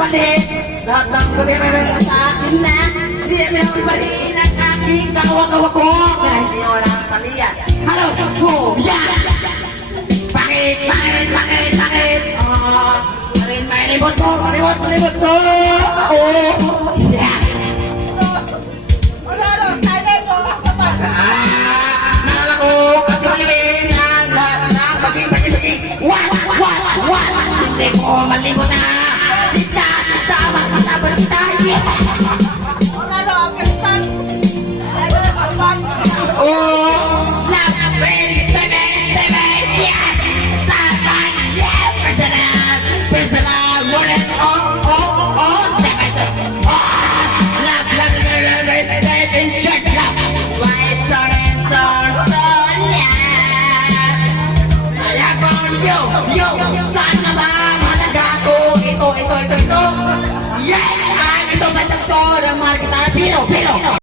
palit. Lahat ng kulirera sa akin na. Di mo ibalin ang aking kawa-kawa ko. Kaya hindi nyo wala ang paliyan. Hello, po, yan! Bakit? Malibot ko! Oh! Yan! Nalala ko! Kasi malibin yan! Lahat na! Bagi! What? Hindi ko malibot na! Sita! Magpatabal tayo! Yo! Saan na ba malaga ko? Ito! Yeah! Ito ba ito? Mahal kita? Pero!